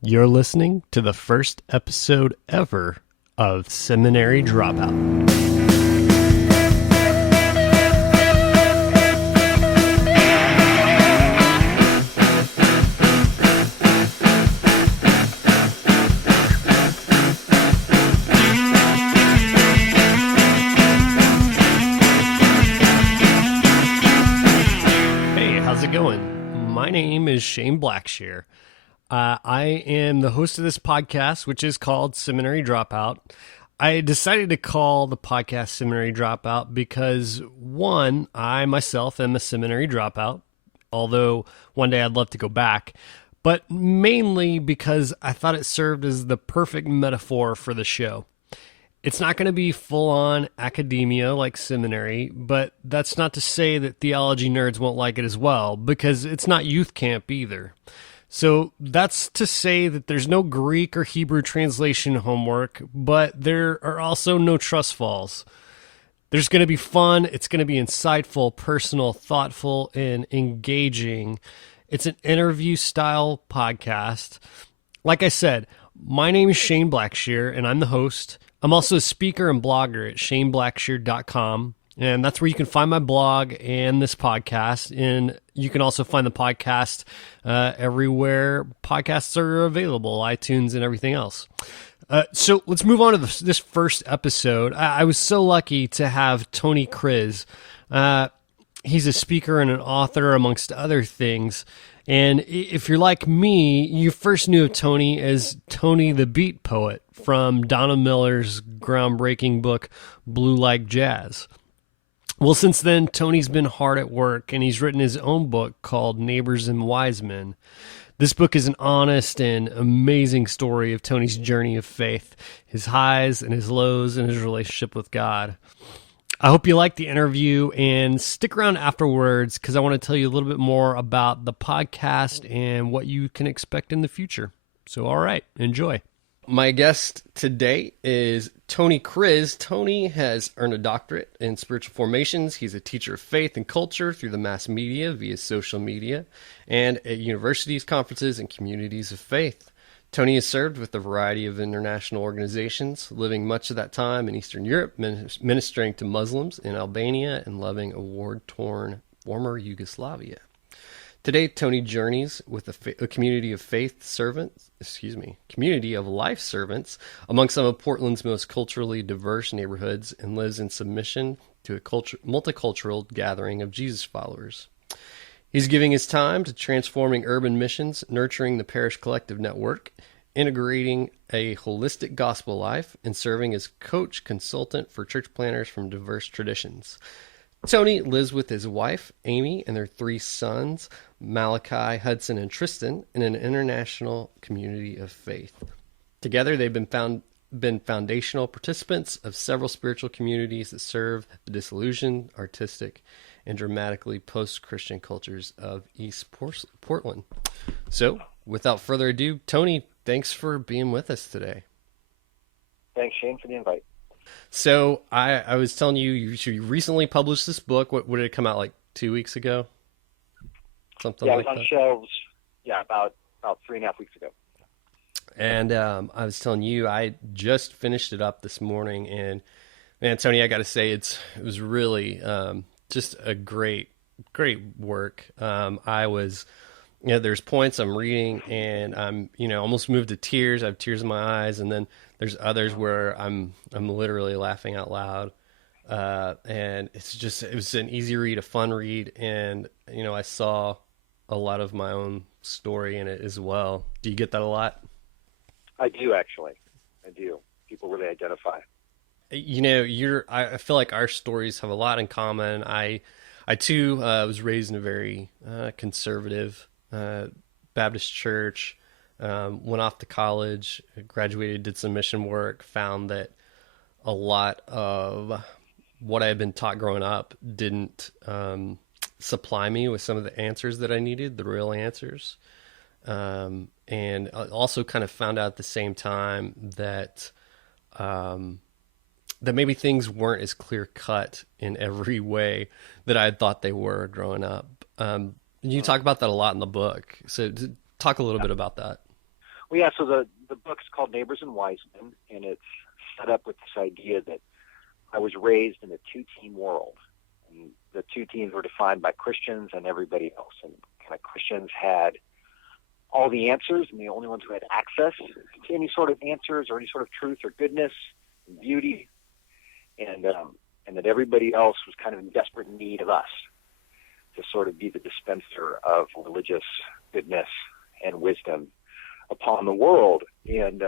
You're listening to the first episode ever of Seminary Dropout. Hey, how's it going? My name is Shane Blackshear. I am the host of this podcast, which is called Seminary Dropout. I decided to call the podcast Seminary Dropout because, one, I myself am a seminary dropout, although one day I'd love to go back, but mainly because I thought it served as the perfect metaphor for the show. It's not going to be full-on academia like seminary, but that's not to say that theology nerds won't like it as well, because it's not youth camp either. So that's to say that there's no Greek or Hebrew translation homework, but there are also no trust falls. There's going to be fun. It's going to be insightful, personal, thoughtful, and engaging. It's an interview-style podcast. Like I said, my name is Shane Blackshear, and I'm the host. I'm also a speaker and blogger at shaneblackshear.com. And that's where you can find my blog and this podcast. And you can also find the podcast everywhere podcasts are available, iTunes and everything else. So let's move on to this first episode. I was so lucky to have Tony Kriz. He's a speaker and an author, amongst other things. And if you're like me, you first knew of Tony as Tony the Beat Poet from Donna Miller's groundbreaking book, Blue Like Jazz. Well, since then, Tony's been hard at work, and he's written his own book called Neighbors and Wise Men. This book is an honest and amazing story of Tony's journey of faith, his highs and his lows, and his relationship with God. I hope you like the interview, and stick around afterwards, because I want to tell you a little bit more about the podcast and what you can expect in the future. So, all right, enjoy. My guest today is Tony Kriz. Tony has earned a doctorate in spiritual formations. He's a teacher of faith and culture through the mass media, via social media, and at universities, conferences, and communities of faith. Tony has served with a variety of international organizations, living much of that time in Eastern Europe, ministering to Muslims in Albania, and loving a war-torn former Yugoslavia. Today, Tony journeys with a community of community of life servants among some of Portland's most culturally diverse neighborhoods, and lives in submission to a multicultural gathering of Jesus followers. He's giving his time to transforming urban missions, nurturing the parish collective network, integrating a holistic gospel life, and serving as coach consultant for church planners from diverse traditions. Tony lives with his wife, Amy, and their 3 sons, Malachi, Hudson, and Tristan, in an international community of faith. Together, they've been foundational participants of several spiritual communities that serve the disillusioned, artistic, and dramatically post-Christian cultures of East Portland. So, without further ado, Tony, thanks for being with us today. Thanks, Shane, for the invite. So I was telling you, you recently published this book. What did it come out like 2 weeks ago? Something like that. Yeah, it was on shelves. Yeah, about 3.5 weeks ago. And I was telling you, I just finished it up this morning, and man, Tony, I got to say, it was really just a great work. I was, there's points I'm reading, and I'm, almost moved to tears. I have tears in my eyes, and then there's others where I'm literally laughing out loud. And it was an easy read, a fun read. And, I saw a lot of my own story in it as well. Do you get that a lot? I do, actually. I do. People really identify. I feel like our stories have a lot in common. I too, was raised in a very conservative Baptist church. Went off to college, graduated, did some mission work, found that a lot of what I had been taught growing up didn't supply me with some of the answers that I needed, the real answers. And I also kind of found out at the same time that that maybe things weren't as clear cut in every way that I had thought they were growing up. You talk about that a lot in the book. So talk a little bit about that. Well, yeah, so the book's called Neighbors and Wise Men, and it's set up with this idea that I was raised in a two-team world. And the two teams were defined by Christians and everybody else. And kind of Christians had all the answers and the only ones who had access to any sort of answers or any sort of truth or goodness and beauty. And that everybody else was kind of in desperate need of us to sort of be the dispenser of religious goodness and wisdom upon the world. And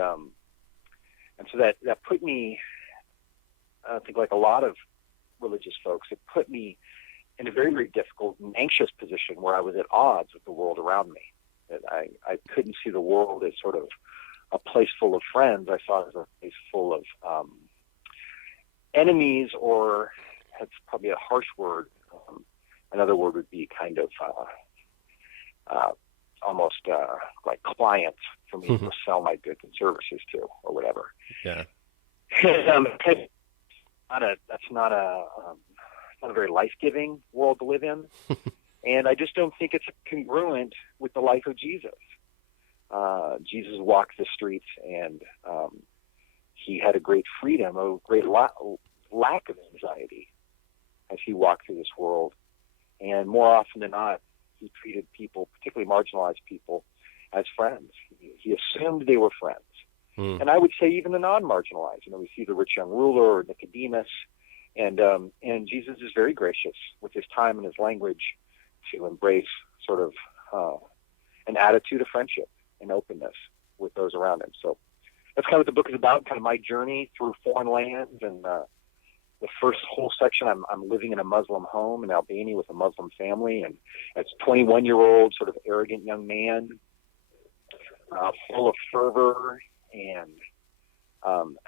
so that put me, I think like a lot of religious folks, it put me in a very, very difficult and anxious position where I was at odds with the world around me. That I couldn't see the world as sort of a place full of friends. I saw it as a place full of enemies, or that's probably a harsh word. Another word would be kind of almost like clients for me to sell my goods and services to, or whatever. Yeah. That's not a very life-giving world to live in, and I just don't think it's congruent with the life of Jesus. Jesus walked the streets, and he had a great freedom, a great lack of anxiety as he walked through this world. And more often than not, he treated people, particularly marginalized people, as friends. He assumed they were friends. And I would say even the non-marginalized. We see the rich young ruler or Nicodemus, and Jesus is very gracious with his time and his language to embrace sort of an attitude of friendship and openness with those around him. So that's kind of what the book is about, kind of my journey through foreign lands. And the first whole section, I'm living in a Muslim home in Albania with a Muslim family, and as a 21-year-old sort of arrogant young man, full of fervor. And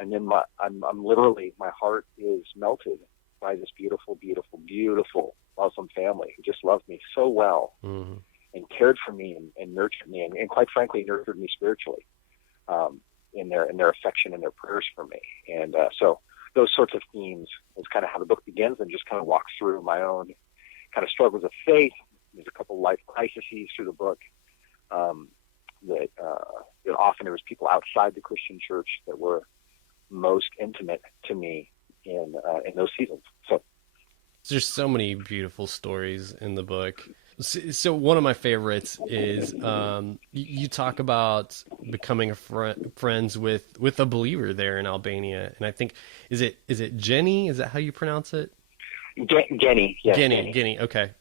then I'm literally, my heart is melted by this beautiful, beautiful, beautiful Muslim family who just loved me so well and cared for me and nurtured me and quite frankly nurtured me spiritually in their affection and their prayers for me. And so those sorts of themes is kind of how the book begins, and just kind of walks through my own kind of struggles of faith. There's a couple life crises through the book. That often there was people outside the Christian church that were most intimate to me in those seasons. So there's so many beautiful stories in the book. So one of my favorites is you talk about becoming friends with a believer there in Albania, and I think is it Jenny? Is that how you pronounce it? Genny, yes. Genny. Okay.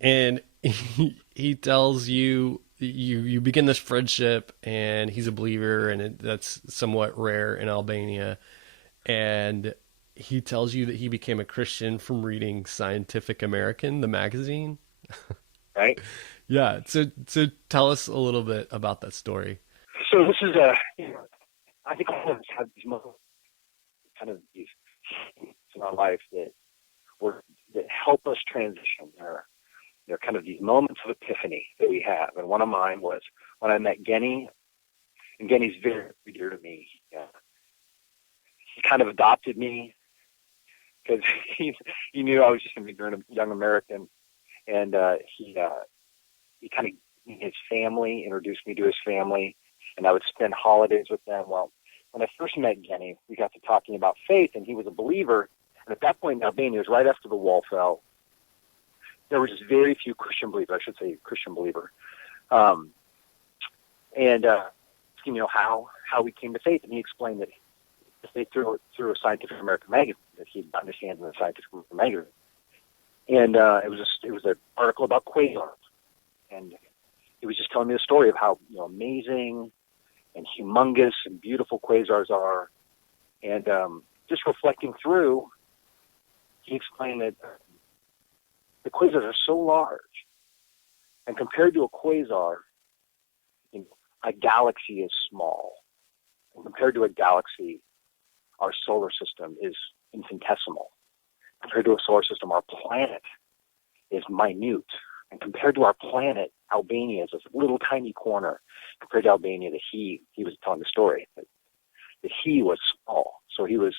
And he tells you. You begin this friendship, and he's a believer, and that's somewhat rare in Albania. And he tells you that he became a Christian from reading Scientific American, the magazine. Right. Yeah. So tell us a little bit about that story. So this is I think all of us have these moments, kind of these in our life that help us transition. They're kind of these moments of epiphany that we have. And one of mine was when I met Genny, and Genny's very, very dear to me. He kind of adopted me because he knew I was just an ignorant young American. And he kind of, his family, introduced me to his family, and I would spend holidays with them. Well, when I first met Genny, we got to talking about faith, and he was a believer. And at that point in Albania, it was right after the wall fell. There were just very few Christian believers, I should say Christian believer. And how we came to faith. And he explained that they through a Scientific American magazine, that he'd gotten his hands in the Scientific American magazine. And it was an article about quasars. And he was just telling me the story of how amazing and humongous and beautiful quasars are. And just reflecting through, he explained that the quasars are so large, and compared to a quasar, a galaxy is small. And compared to a galaxy, our solar system is infinitesimal. Compared to a solar system, our planet is minute. And compared to our planet, Albania is this little tiny corner. Compared to Albania, he was telling the story, that he was small. So he was,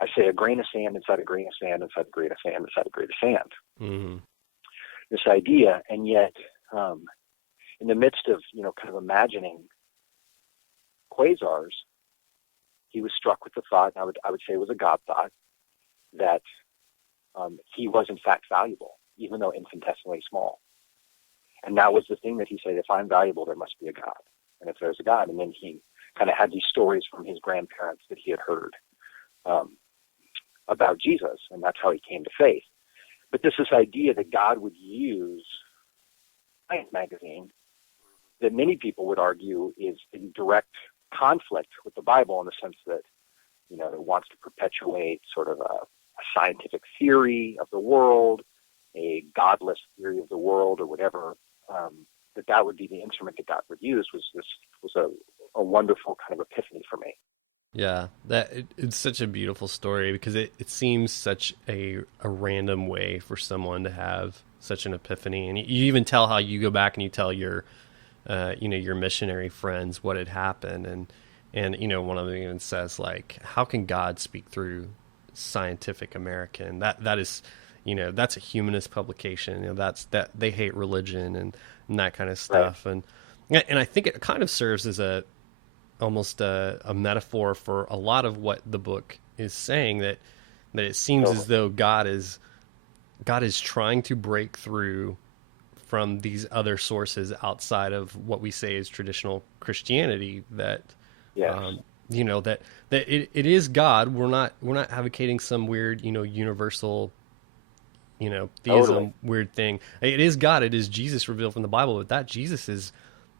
I say, a grain of sand inside a grain of sand inside a grain of sand inside a grain of sand. Mm-hmm. This idea, and yet in the midst of kind of imagining quasars, he was struck with the thought, and I would say it was a God thought, that he was in fact valuable, even though infinitesimally small. And that was the thing that he said, if I'm valuable, there must be a God. And if there's a God, and then he kind of had these stories from his grandparents that he had heard about Jesus, and that's how he came to faith. But this idea that God would use Science magazine that many people would argue is in direct conflict with the Bible, in the sense that, you know, it wants to perpetuate sort of a scientific theory of the world, a godless theory of the world, or whatever, that would be the instrument that God would use, was a wonderful kind of epiphany for me. Yeah, it's such a beautiful story, because it seems such a random way for someone to have such an epiphany. And you even tell how you go back and you tell your your missionary friends what had happened, and one of them even says, like, how can God speak through Scientific American? That is, that's a humanist publication. That they hate religion and that kind of stuff. Right. And I think it kind of serves as almost a metaphor for a lot of what the book is saying, that it seems as though God is trying to break through from these other sources outside of what we say is traditional Christianity, that that it is God. We're not advocating some weird, universal, theism weird thing. It is God. It is Jesus revealed from the Bible, but that Jesus is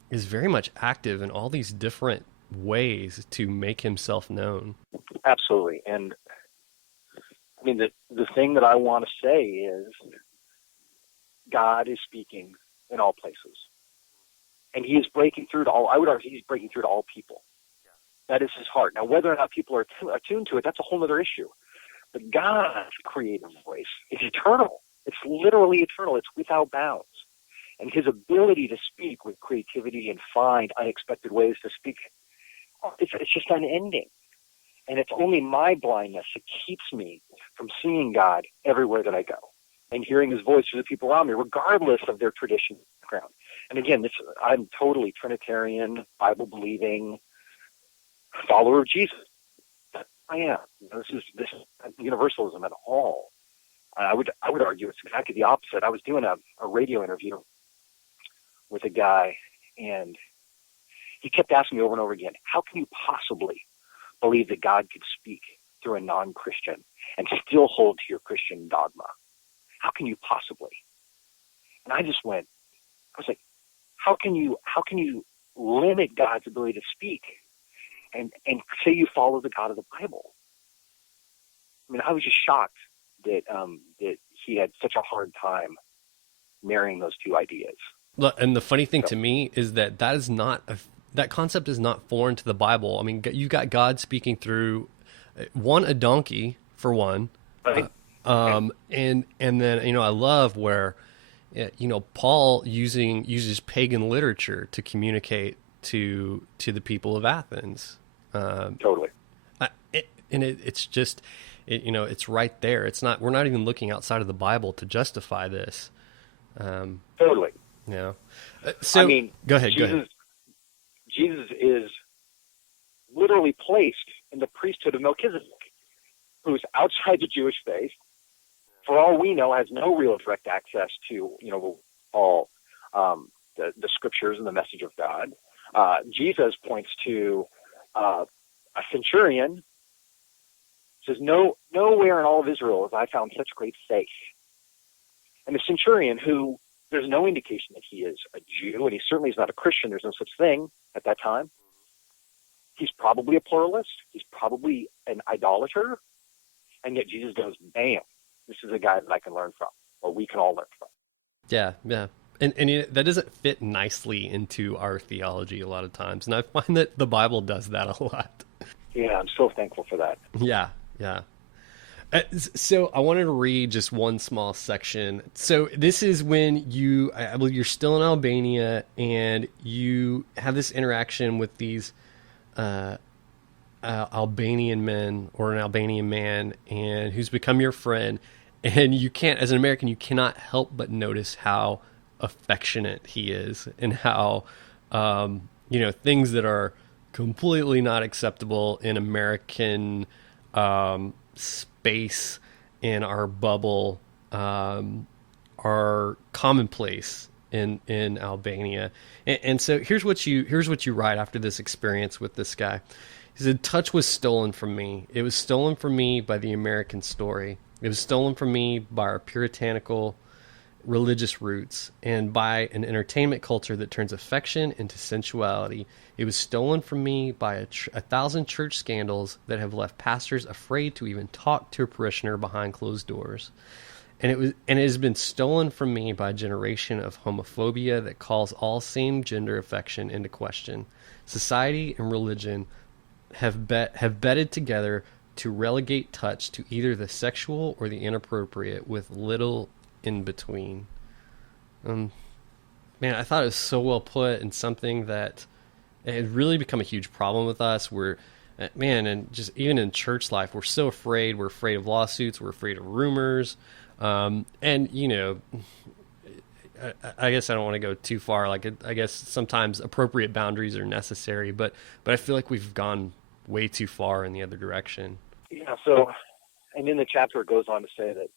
very much active in all these different ways to make himself known. Absolutely. And I mean, the thing that I want to say is God is speaking in all places, and he is breaking through to all. I would argue he's breaking through to all people. That is his heart. Now, whether or not people are attuned to it, that's a whole other issue. But God's creative voice is eternal. It's literally eternal. It's without bounds. And his ability to speak with creativity and find unexpected ways to speak, it's just unending. And it's only my blindness that keeps me from seeing God everywhere that I go and hearing his voice through the people around me, regardless of their tradition and background. And again, I'm totally Trinitarian, Bible-believing follower of Jesus. I am. This is universalism at all. I would argue it's exactly the opposite. I was doing a radio interview with a guy, and he kept asking me over and over again, how can you possibly believe that God could speak through a non-Christian and still hold to your Christian dogma? How can you possibly? And I was like, how can you limit God's ability to speak and say you follow the God of the Bible? I mean, I was just shocked that he had such a hard time marrying those two ideas. And the funny thing to me is that that concept is not foreign to the Bible. I mean, you got God speaking through a donkey for one, right? And then I love where Paul uses pagan literature to communicate to the people of Athens. Totally. It's just it's right there. It's not. We're not even looking outside of the Bible to justify this. Totally. Yeah. So I mean, go ahead. Jesus is literally placed in the priesthood of Melchizedek, who's outside the Jewish faith. For all we know, has no real direct access to all the scriptures and the message of God. Jesus points to a centurion. Says, nowhere in all of Israel have I found such great faith. And the centurion, who there's no indication that he is a Jew, and he certainly is not a Christian. There's no such thing at that time. He's probably a pluralist. He's probably an idolater. And yet Jesus goes, bam, this is a guy that I can learn from, or we can all learn from. Yeah. And that doesn't fit nicely into our theology a lot of times. And I find that the Bible does that a lot. Yeah, I'm so thankful for that. Yeah. So I wanted to read just one small section. So this is when I believe you're still in Albania, and you have this interaction with these Albanian men, or an Albanian man, and who's become your friend. And you can't, as an American, you cannot help but notice how affectionate he is, and how things that are completely not acceptable in American space, in our bubble, are commonplace in Albania. And so here's what you write after this experience with this guy. He said, "Touch was stolen from me. It was stolen from me by the American story. It was stolen from me by our puritanical religious roots and by an entertainment culture that turns affection into sensuality. It was stolen from me by a thousand church scandals that have left pastors afraid to even talk to a parishioner behind closed doors. And it has been stolen from me by a generation of homophobia that calls all same gender affection into question. Society and religion have bedded together to relegate touch to either the sexual or the inappropriate, with little in between." Man, I thought it was so well put, and something that had really become a huge problem with us. And just even in church life, we're so afraid. We're afraid of lawsuits. We're afraid of rumors. And I guess I don't want to go too far. I guess sometimes appropriate boundaries are necessary, but I feel like we've gone way too far in the other direction. Yeah. So, and in the chapter, it goes on to say that,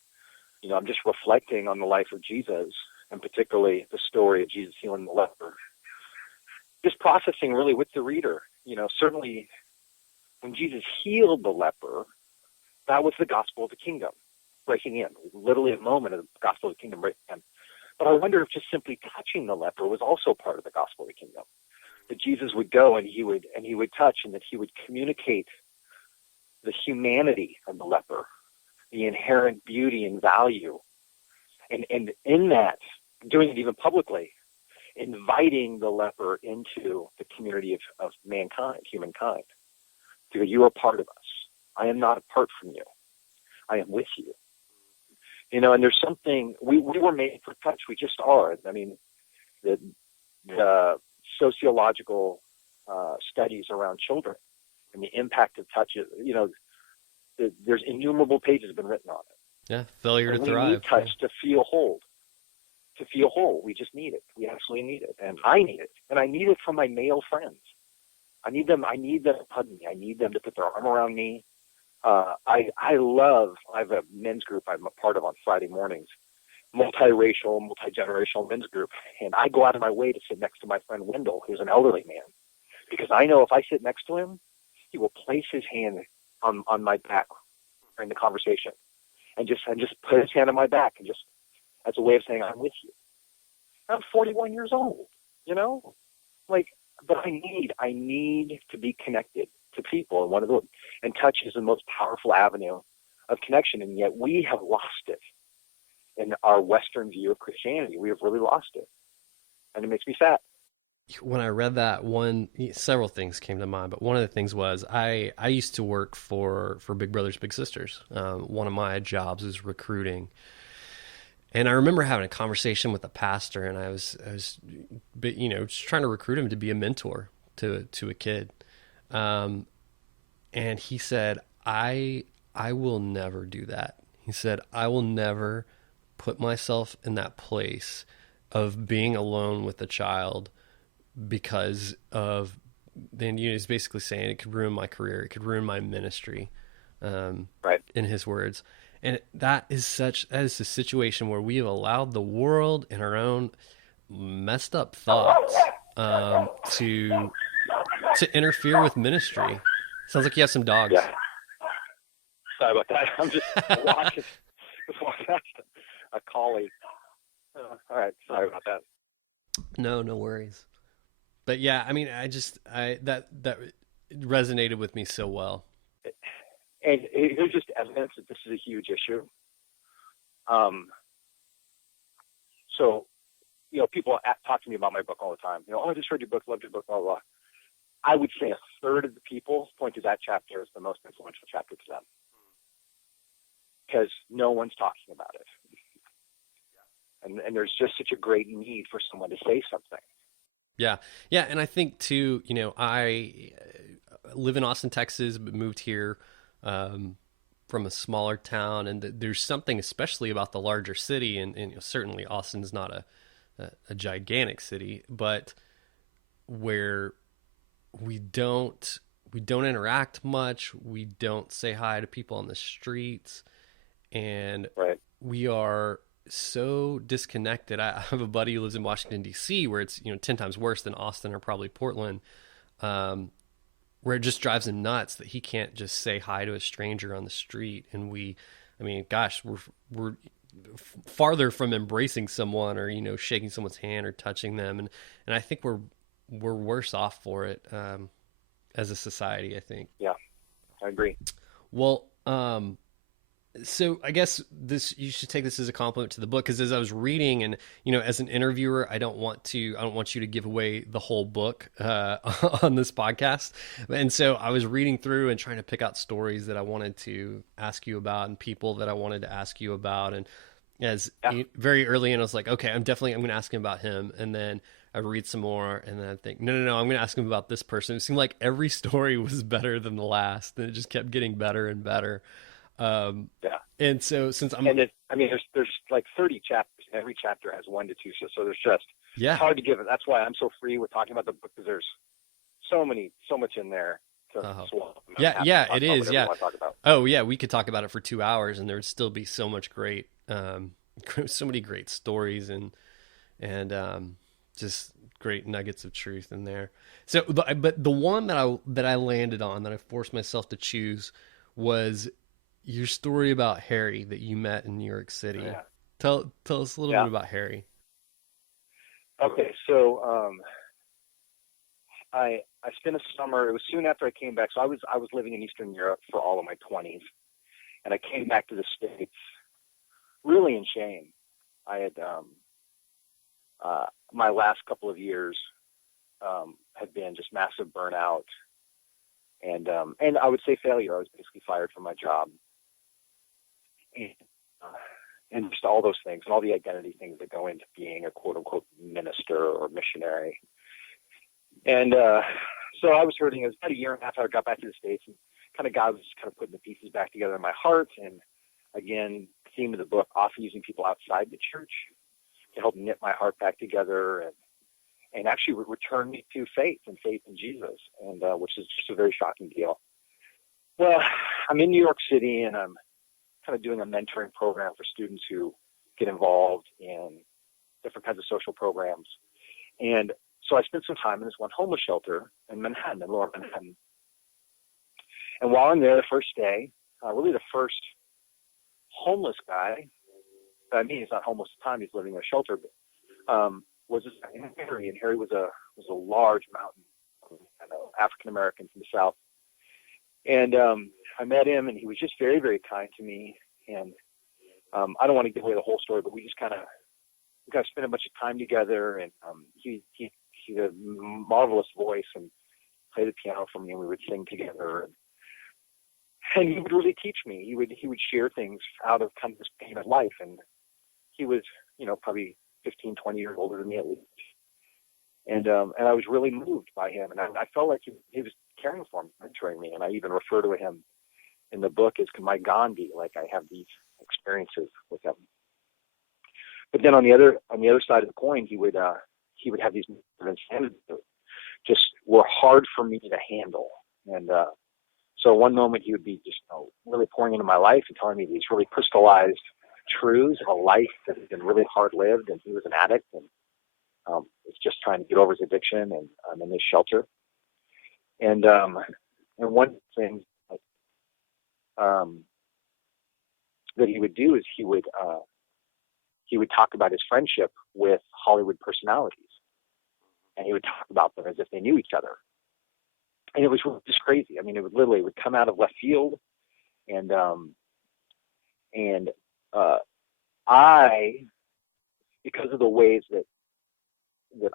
I'm just reflecting on the life of Jesus, and particularly the story of Jesus healing the leper. Just processing really with the reader. Certainly when Jesus healed the leper, that was the gospel of the kingdom breaking in. Literally a moment of the gospel of the kingdom breaking in. But I wonder if just simply touching the leper was also part of the gospel of the kingdom. That Jesus would go and he would touch, and that he would communicate the humanity of the leper, the inherent beauty and value. And in that, doing it even publicly, inviting the leper into the community of mankind, humankind. Because you are part of us. I am not apart from you. I am with you. And there's something, we were made for touch. We just are. I mean, the sociological studies around children and the impact of touch, there's innumerable pages have been written on it. Yeah, failure to thrive. We need touch to feel whole. To feel whole, we just need it. We absolutely need it. And I need it. And I need it from my male friends. I need them to hug me. I need them to put their arm around me. I have a men's group I'm a part of on Friday mornings, multiracial, multi-generational men's group. And I go out of my way to sit next to my friend Wendell, who's an elderly man, because I know if I sit next to him, he will place his hand on my back during the conversation and just put his hand on my back, and just as a way of saying, I'm with you. I'm 41 years old, but I need to be connected to people, and touch is the most powerful avenue of connection, and yet we have lost it in our Western view of Christianity. We have really lost it, and it makes me sad. When I read that, several things came to mind, but one of the things was I used to work for Big Brothers Big Sisters. One of my jobs is recruiting. And I remember having a conversation with a pastor, and I was just trying to recruit him to be a mentor to a kid. And he said, I will never do that. He said, I will never put myself in that place of being alone with a child, because of, then he's basically saying it could ruin my career. It could ruin my ministry, right, in his words. And that is a situation where we have allowed the world and our own messed up thoughts to interfere with ministry. Sounds like you have some dogs. Yeah. Sorry about that. I'm just watching a collie. All right. Sorry about that. No worries. But yeah, I mean, that resonated with me so well. And here's just evidence that this is a huge issue. So, people talk to me about my book all the time. I just read your book, loved your book, blah, blah, blah. I would say a third of the people point to that chapter as the most influential chapter to them, because no one's talking about it. And there's just such a great need for someone to say something. Yeah. And I think too, I live in Austin, Texas, but moved here from a smaller town, and there's something especially about the larger city, and certainly Austin's not a gigantic city, but where we don't interact much. We don't say hi to people on the streets, and Right. we are so disconnected. I have a buddy who lives in Washington D.C., where it's 10 times worse than Austin or probably Portland, um, where it just drives him nuts that he can't just say hi to a stranger on the street. And I mean, gosh, we're farther from embracing someone or shaking someone's hand or touching them, and I think we're worse off for it, as a society, I think. Yeah, I agree. Well, so I guess you should take this as a compliment to the book, because as I was reading, and as an interviewer, I don't want you to give away the whole book on this podcast, and so I was reading through and trying to pick out stories that I wanted to ask you about and people that I wanted to ask you about, and very early in, I was like, okay, I'm going to ask him about him, and then I read some more, and then I think, no, I'm going to ask him about this person. It seemed like every story was better than the last, and it just kept getting better and better. Yeah. And so since there's like 30 chapters, and every chapter has 1 to 2. So there's just, yeah, it's hard to give it. That's why I'm so free with talking about the book, because there's so much in there to swallow. Yeah, it is. Yeah. About. Oh yeah. We could talk about it for 2 hours and there would still be so much great, so many great stories and just great nuggets of truth in there. So, but the one that I landed on, that I forced myself to choose, was your story about Harry that you met in New York City. Yeah. Tell us a little bit about Harry. Okay, so I spent a summer. It was soon after I came back. So I was living in Eastern Europe for all of my 20s, and I came back to the States really in shame. I had my last couple of years had been just massive burnout, and I would say failure. I was basically fired from my job, and just all those things and all the identity things that go into being a quote unquote minister or missionary. And so I was hurting. It was about a year and a half after I got back to the States, and God was just kind of putting the pieces back together in my heart. And again, the theme of the book, often using people outside the church to help knit my heart back together and actually return me to faith in Jesus, and which is just a very shocking deal. Well, I'm in New York City, and I'm kind of doing a mentoring program for students who get involved in different kinds of social programs. And so I spent some time in this one homeless shelter in Manhattan, in Lower Manhattan. And while I'm there the first day, really the first homeless guy, I mean, he's not homeless at the time, he's living in a shelter, but, was this guy named Harry. And Harry was a large mountain, African American from the South. And I met him, and he was just very, very kind to me. And I don't want to give away the whole story, but we kind of spent a bunch of time together. And he had a marvelous voice and played the piano for me, and we would sing together. And he would really teach me. He would share things out of kind of this pain of life. And he was, probably 15, 20 years older than me at least. And I was really moved by him, and I felt like he was caring for me, mentoring me, and I even refer to him in the book as my Gandhi. Like, I have these experiences with him. But then on the other side of the coin, he would have these events that just were hard for me to handle. And so one moment he would be just really pouring into my life and telling me these really crystallized truths of a life that had been really hard lived, and he was an addict and was just trying to get over his addiction, and I'm in this shelter. And one thing that he would do is he would talk about his friendship with Hollywood personalities, and he would talk about them as if they knew each other. And it was just crazy. I mean, it would come out of left field, and I, because of the ways that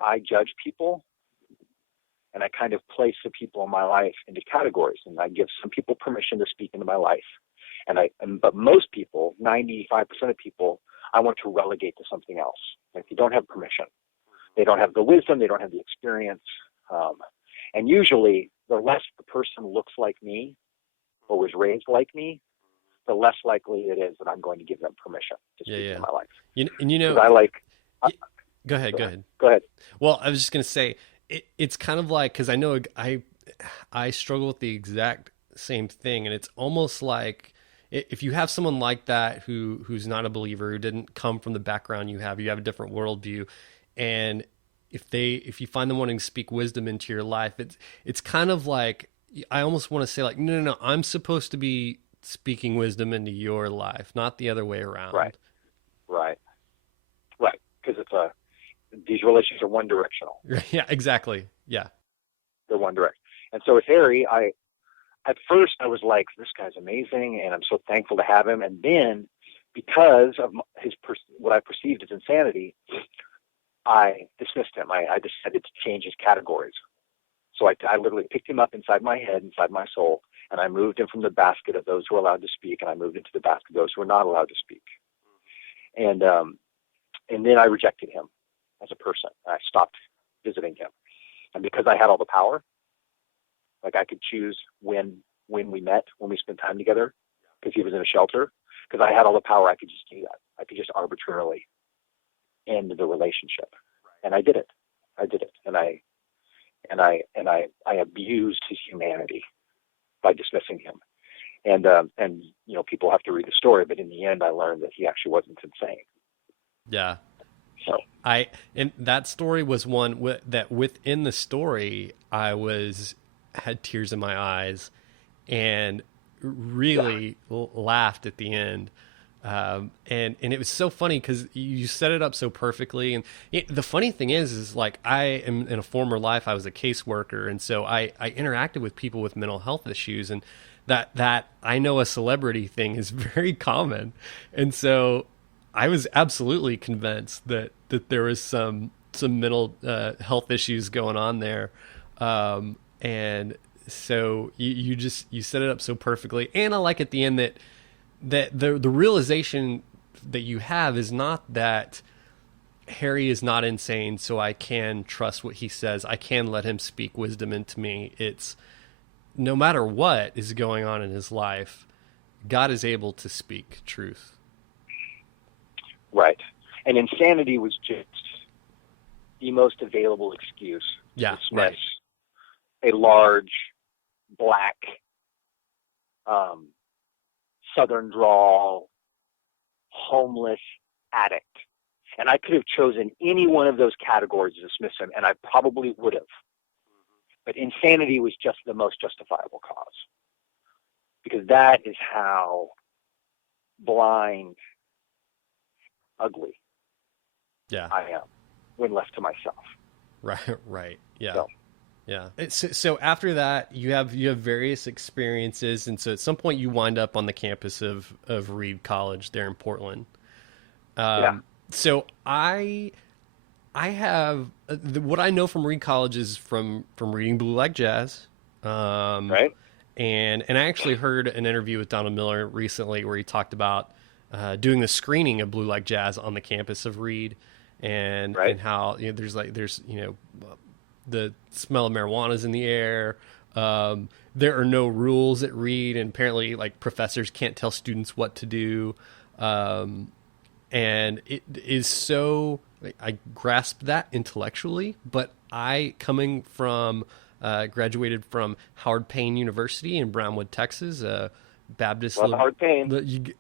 I judge people, and I kind of place the people in my life into categories, and I give some people permission to speak into my life, but most people, 95% of people, I want to relegate to something else. Like, they don't have permission, they don't have the wisdom, they don't have the experience, and usually the less the person looks like me or was raised like me, the less likely it is that I'm going to give them permission to speak in my life. And I like. Go ahead. Go ahead. Well, I was just going to say, it's kind of like, because I know I struggle with the exact same thing, and it's almost like if you have someone like that who's not a believer, who didn't come from the background you have a different worldview, and if you find them wanting to speak wisdom into your life, it's kind of like, I almost want to say like, no, I'm supposed to be speaking wisdom into your life, not the other way around. Right. Because these relations are one directional. Yeah, exactly. Yeah. They're one direct. And so with Harry, at first I was like, this guy's amazing, and I'm so thankful to have him. And then, because of what I perceived as insanity, I dismissed him. I decided to change his categories. So I literally picked him up inside my head, inside my soul, and I moved him from the basket of those who are allowed to speak, and I moved into the basket of those who are not allowed to speak. And then I rejected him as a person. I stopped visiting him. And because I had all the power, like I could choose when we met, when we spent time together, because he was in a shelter, because I had all the power, I could just do that. I could just arbitrarily end the relationship. And I did it. And I abused his humanity by dismissing him. And people have to read the story, but in the end I learned that he actually wasn't insane. Yeah. So and that story was one that within the story, I had tears in my eyes and really laughed at the end. And it was so funny because you set it up so perfectly. And the funny thing is like, I am, in a former life, I was a caseworker. And so I interacted with people with mental health issues, and that I know a celebrity thing is very common. And so I was absolutely convinced that there was some mental health issues going on there. And so you set it up so perfectly. And I like at the end that the realization that you have is not that Harry is not insane, so I can trust what he says. I can let him speak wisdom into me. It's no matter what is going on in his life, God is able to speak truth. Right. And insanity was just the most available excuse to dismiss a large, black, Southern drawl, homeless addict. And I could have chosen any one of those categories to dismiss him, and I probably would have. But insanity was just the most justifiable cause. Because that is how blind, ugly I am when left to myself. Right. Yeah. Yeah. So after that, you have various experiences, and so at some point you wind up on the campus of Reed College there in Portland. So I have what I know from Reed College is from reading Blue Like Jazz, right? And I actually heard an interview with Donald Miller recently where he talked about doing the screening of Blue Like Jazz on the campus of Reed, and how there's the smell of marijuana is in the air. There are no rules at Reed, and apparently like professors can't tell students what to do. And it is so, I grasp that intellectually, but coming from, graduated from Howard Payne University in Brownwood, Texas, Baptist. Howard Payne.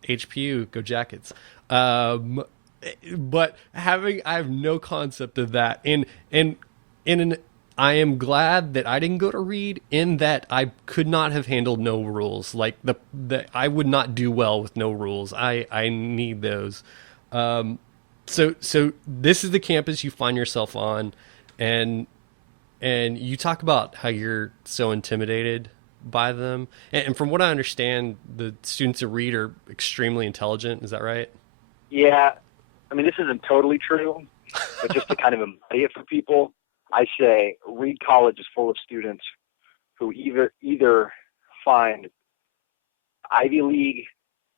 HPU, go Jackets. But I have no concept of that. And I am glad that I didn't go to Reed, in that I could not have handled no rules. Like I would not do well with no rules. I need those. So this is the campus you find yourself on, and you talk about how you're so intimidated by them. And from what I understand, the students at Reed are extremely intelligent. Is that right? Yeah. I mean, this isn't totally true, but just to kind of embody it for people, I say Reed College is full of students who either find Ivy League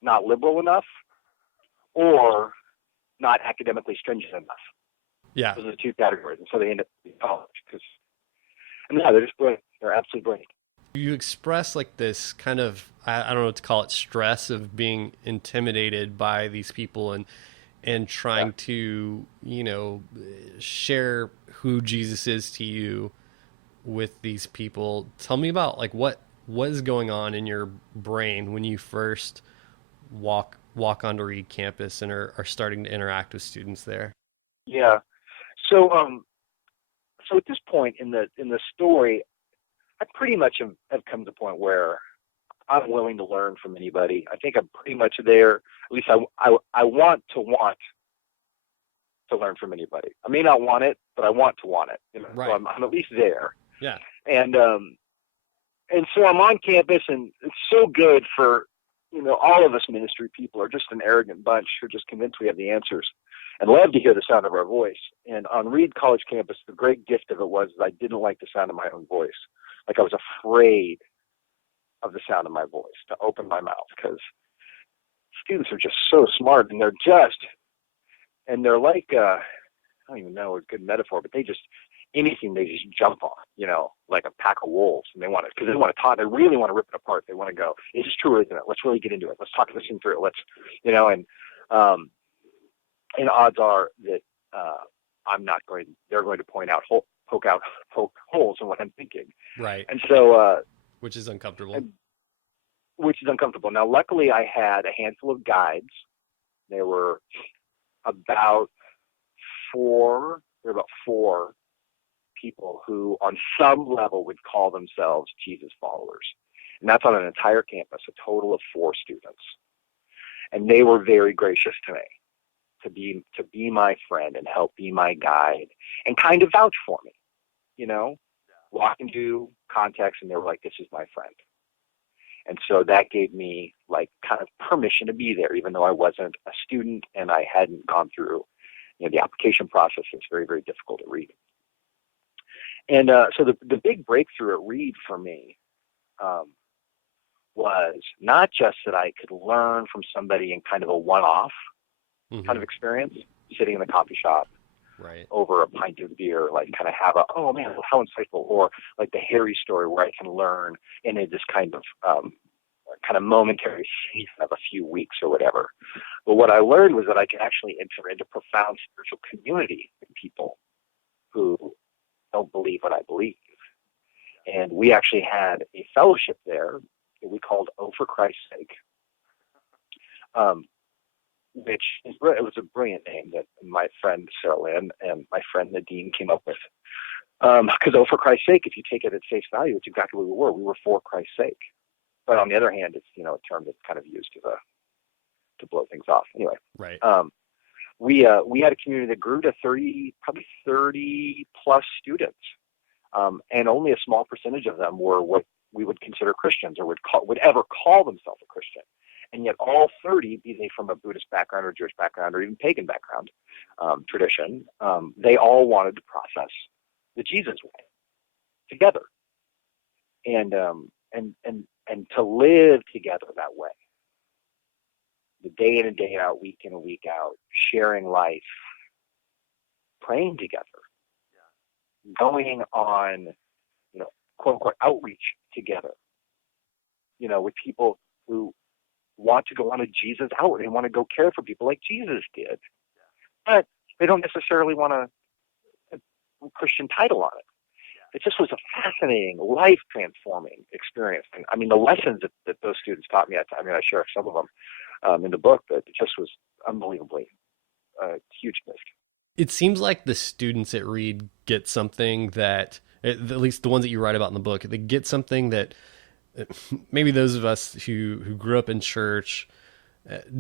not liberal enough or not academically stringent enough. Yeah. Those are the two categories. And so they end up in college they're just brilliant. They're absolutely brilliant. You express like this kind of, I don't know what to call it, stress of being intimidated by these people and trying to, share who Jesus is to you. with these people. Tell me about like what is going on in your brain when you first walk onto Reed campus and are starting to interact with students there. Yeah. So so at this point in the story, I pretty much have come to the point where I'm willing to learn from anybody. I think I'm pretty much there. At least I want to learn from anybody. I may not want it, but I want to want it. You know? Right. So I'm at least there. Yeah. And so I'm on campus, and it's so good for, you know, all of us ministry people are just an arrogant bunch who are just convinced we have the answers and love to hear the sound of our voice. And on Reed College campus, the great gift of it was I didn't like the sound of my own voice. Like I was afraid of the sound of my voice to open my mouth, because students are just so smart, and they're like, I don't even know a good metaphor, but anything they just jump on, you know, like a pack of wolves, and they really want to rip it apart. They want to go, is this true or isn't it? Let's really get into it. Let's talk this thing through. Let's, you know, and odds are that they're going to poke holes in what I'm thinking. Right. And so, which is uncomfortable. Now, luckily I had a handful of guides. There were about four people who on some level would call themselves Jesus followers. And that's on an entire campus, a total of 4 students. And they were very gracious to me to be my friend and help be my guide and kind of vouch for me, you know, walk into context, and they were like, this is my friend. And so that gave me like kind of permission to be there, even though I wasn't a student and I hadn't gone through, you know, the application process. It's very, very difficult to read. And so the big breakthrough at Reed for me was not just that I could learn from somebody in kind of a one-off kind of experience, sitting in a coffee shop, right, over a pint of beer, like kind of have oh man, how insightful, or like the Harry story where I can learn in this kind of momentary season of a few weeks or whatever. But what I learned was that I could actually enter into profound spiritual community with people who don't believe what I believe. And we actually had a fellowship there that we called Oh for Christ's Sake, which it was a brilliant name that my friend Sarah Lynn and my friend Nadine came up with. Because Oh for Christ's Sake, if you take it at face value, it's exactly what we were. We were for Christ's sake. But on the other hand, it's, you know, a term that's kind of used to blow things off. Anyway, right. We had a community that grew to probably 30 plus students, and only a small percentage of them were what we would consider Christians or would ever call themselves a Christian. And yet all 30, be they from a Buddhist background or Jewish background or even pagan background, tradition, they all wanted to process the Jesus way together, and to live together that way, the day in and day out, week in and week out, sharing life, praying together, going on, you know, quote unquote outreach together, you know, with people who want to go on a Jesus outward and want to go care for people like Jesus did, but they don't necessarily want a Christian title on it. It just was a fascinating, life-transforming experience. And I mean, the lessons that those students taught me, I share some of them in the book, but it just was unbelievably huge gift. It seems like the students at Reed get something that, at least the ones that you write about in the book, they get something that maybe those of us who grew up in church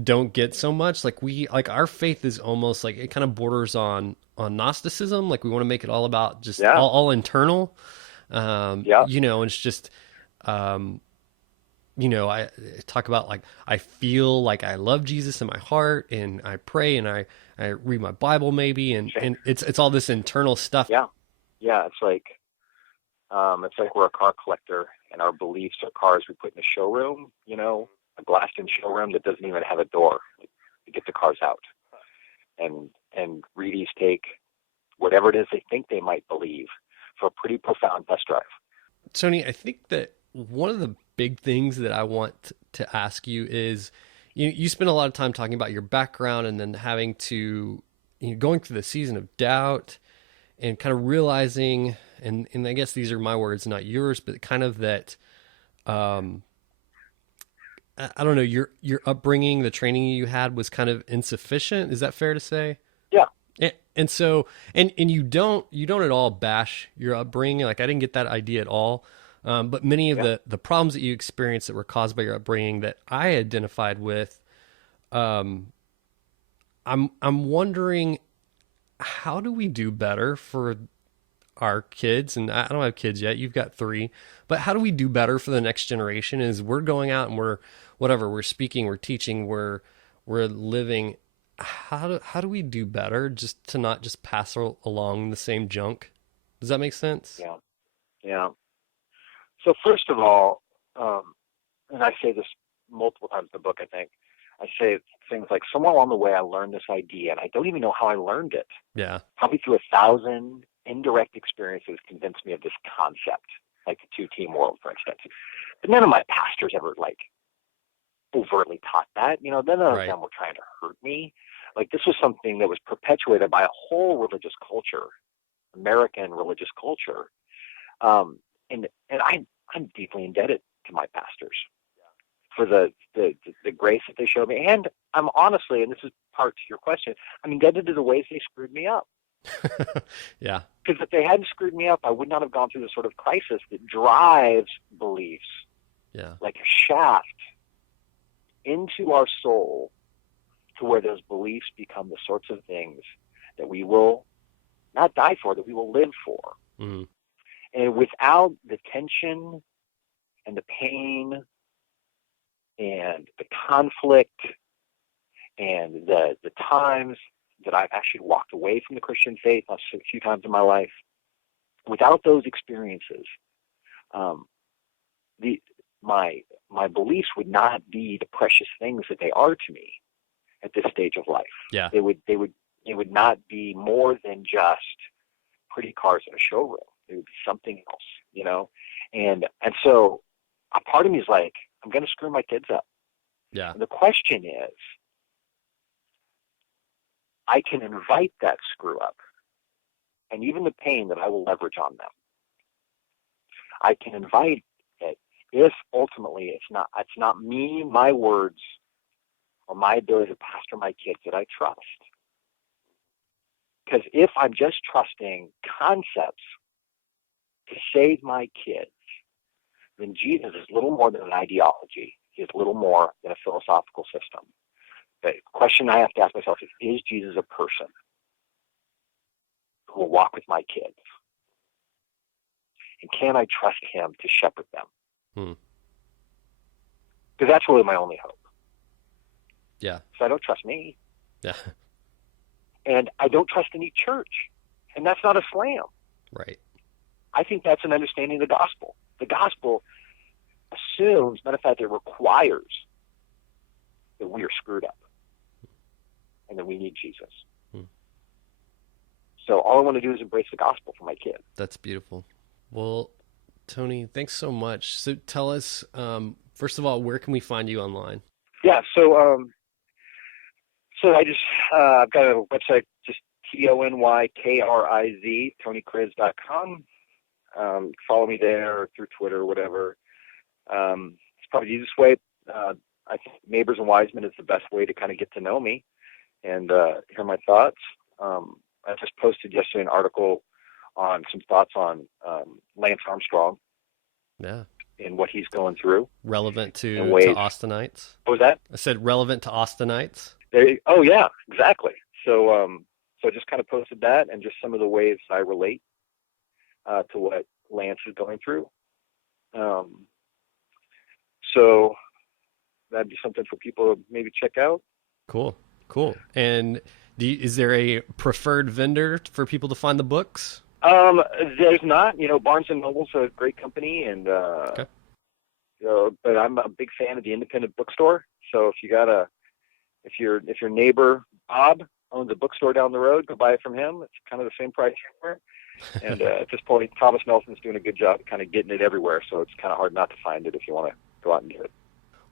don't get so much. Like our faith is almost like, it kind of borders on Gnosticism. Like we want to make it all about just all internal. You know, and it's just, you know, I talk about like, I feel like I love Jesus in my heart, and I pray, and I read my Bible maybe. And it's all this internal stuff. Yeah. Yeah. It's like we're a car collector, and our beliefs are cars we put in a showroom, you know, a glassed-in showroom that doesn't even have a door to get the cars out. And Reedies take whatever it is they think they might believe for a pretty profound test drive. Tony, I think that one of the big things that I want to ask you is, you spend a lot of time talking about your background and then having to, going through the season of doubt and kind of realizing, and I guess these are my words, not yours, but kind of that, I don't know, your upbringing, the training you had was kind of insufficient. Is that fair to say? Yeah. And so, and you don't at all bash your upbringing. Like, I didn't get that idea at all. But many of the problems that you experienced that were caused by your upbringing that I identified with, I'm wondering, how do we do better for our kids? And I don't have kids yet. You've got 3, but how do we do better for the next generation? As we're going out and we're speaking, we're teaching, we're living. How do we do better just to not just pass along the same junk? Does that make sense? Yeah. Yeah. So first of all, and I say this multiple times in the book, I think, I say things like, somewhere along the way I learned this idea, and I don't even know how I learned it. Yeah. Probably through 1,000 indirect experiences convinced me of this concept, like the two-team world, for instance. But none of my pastors ever, overtly taught that. None of them were trying to hurt me. This was something that was perpetuated by a whole religious culture, American religious culture. And I'm deeply indebted to my pastors for the grace that they showed me. And I'm honestly, and this is part to your question, I'm indebted to the ways they screwed me up. Yeah. Because if they hadn't screwed me up, I would not have gone through the sort of crisis that drives beliefs like a shaft into our soul, to where those beliefs become the sorts of things that we will not die for, that we will live for. Mm-hmm. And without the tension and the pain and the conflict and the times that I've actually walked away from the Christian faith a few times in my life, without those experiences, my beliefs would not be the precious things that they are to me at this stage of life. Yeah. It would not be more than just pretty cars in a showroom. It would be something else, And so a part of me is like, I'm going to screw my kids up. Yeah. And the question is, I can invite that screw up and even the pain that I will leverage on them. I can invite it if ultimately it's not me, my words, or my ability to pastor my kids that I trust. Because if I'm just trusting concepts to save my kids, then Jesus is little more than an ideology. He is little more than a philosophical system. The question I have to ask myself is Jesus a person who will walk with my kids? And can I trust him to shepherd them? Because that's really my only hope. Yeah. So I don't trust me. Yeah. And I don't trust any church. And that's not a slam. Right. I think that's an understanding of the gospel. The gospel assumes, matter of fact, it requires that we are screwed up and that we need Jesus. So all I want to do is embrace the gospel for my kids. That's beautiful. Well, Tony, thanks so much. So tell us, first of all, where can we find you online? Yeah, so I just I've got a website, just TonyKriz, TonyKriz.com. Follow me there or through Twitter or whatever. It's probably the easiest way. I think Neighbors and Wiseman is the best way to kind of get to know me and hear my thoughts. I just posted yesterday an article on some thoughts on Lance Armstrong. Yeah. And what he's going through. Relevant to Austinites. What was that? I said relevant to Austinites. Oh, yeah, exactly. So I just kind of posted that and just some of the ways I relate to what Lance is going through. So that'd be something for people to maybe check out. Cool. And is there a preferred vendor for people to find the books? There's not. Barnes and Noble's a great company, and but I'm a big fan of the independent bookstore. So if your neighbor Bob owns a bookstore down the road, go buy it from him. It's kind of the same price everywhere. And at this point, Thomas Nelson's doing a good job kind of getting it everywhere. So it's kind of hard not to find it if you want to go out and get it.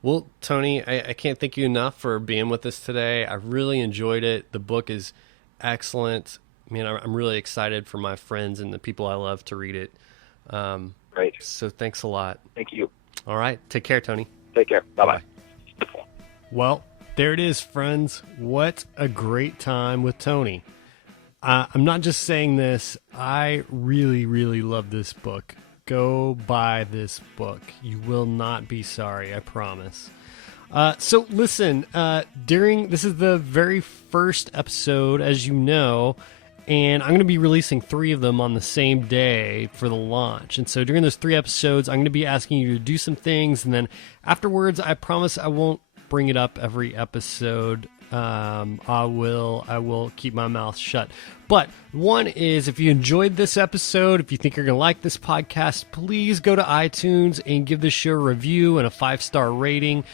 Well, Tony, I can't thank you enough for being with us today. I really enjoyed it. The book is excellent. man, I'm really excited for my friends and the people I love to read it. Great. So thanks a lot. Thank you. All right. Take care, Tony. Take care. Bye-bye. Well, there it is, friends. What a great time with Tony. I'm not just saying this. I really, really love this book. Go buy this book. You will not be sorry, I promise. So listen, this is the very first episode, as you know, and I'm going to be releasing 3 of them on the same day for the launch. And so during those 3 episodes, I'm going to be asking you to do some things, and then afterwards, I promise I won't bring it up every episode. I will keep my mouth shut. But one is, if you enjoyed this episode, if you think you're going to like this podcast, please go to iTunes and give the show a review and a 5-star rating.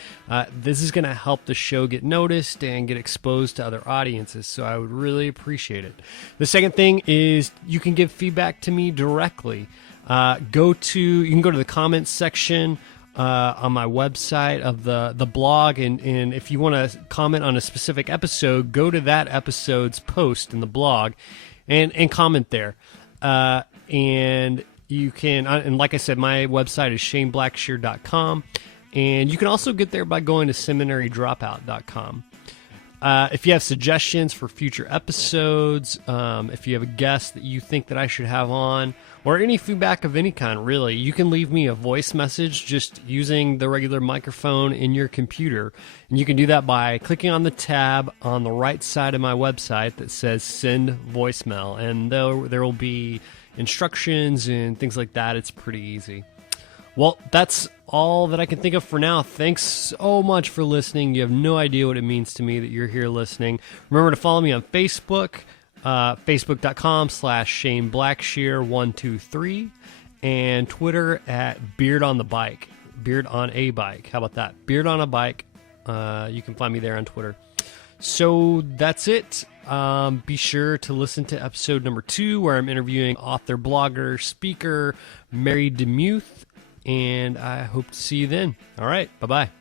This is going to help the show get noticed and get exposed to other audiences, so I would really appreciate it. The second thing is you can give feedback to me directly. You can go to the comments section on my website of the blog, and if you want to comment on a specific episode, go to that episode's post in the blog and comment there. And you can, and like I said, my website is shaneblackshear.com, and you can also get there by going to seminarydropout.com. If you have suggestions for future episodes, if you have a guest that you think that I should have on, or any feedback of any kind, really, you can leave me a voice message just using the regular microphone in your computer. And you can do that by clicking on the tab on the right side of my website that says Send Voicemail. And there will be instructions and things like that. It's pretty easy. Well, that's all that I can think of for now. Thanks so much for listening. You have no idea what it means to me that you're here listening. Remember to follow me on Facebook, facebook.com/ShaneBlackshear123, and Twitter at Beard on a Bike. How about that? Beard on a Bike. You can find me there on Twitter. So that's it. Be sure to listen to episode number 2, where I'm interviewing author, blogger, speaker Mary DeMuth. And I hope to see you then. All right. Bye-bye.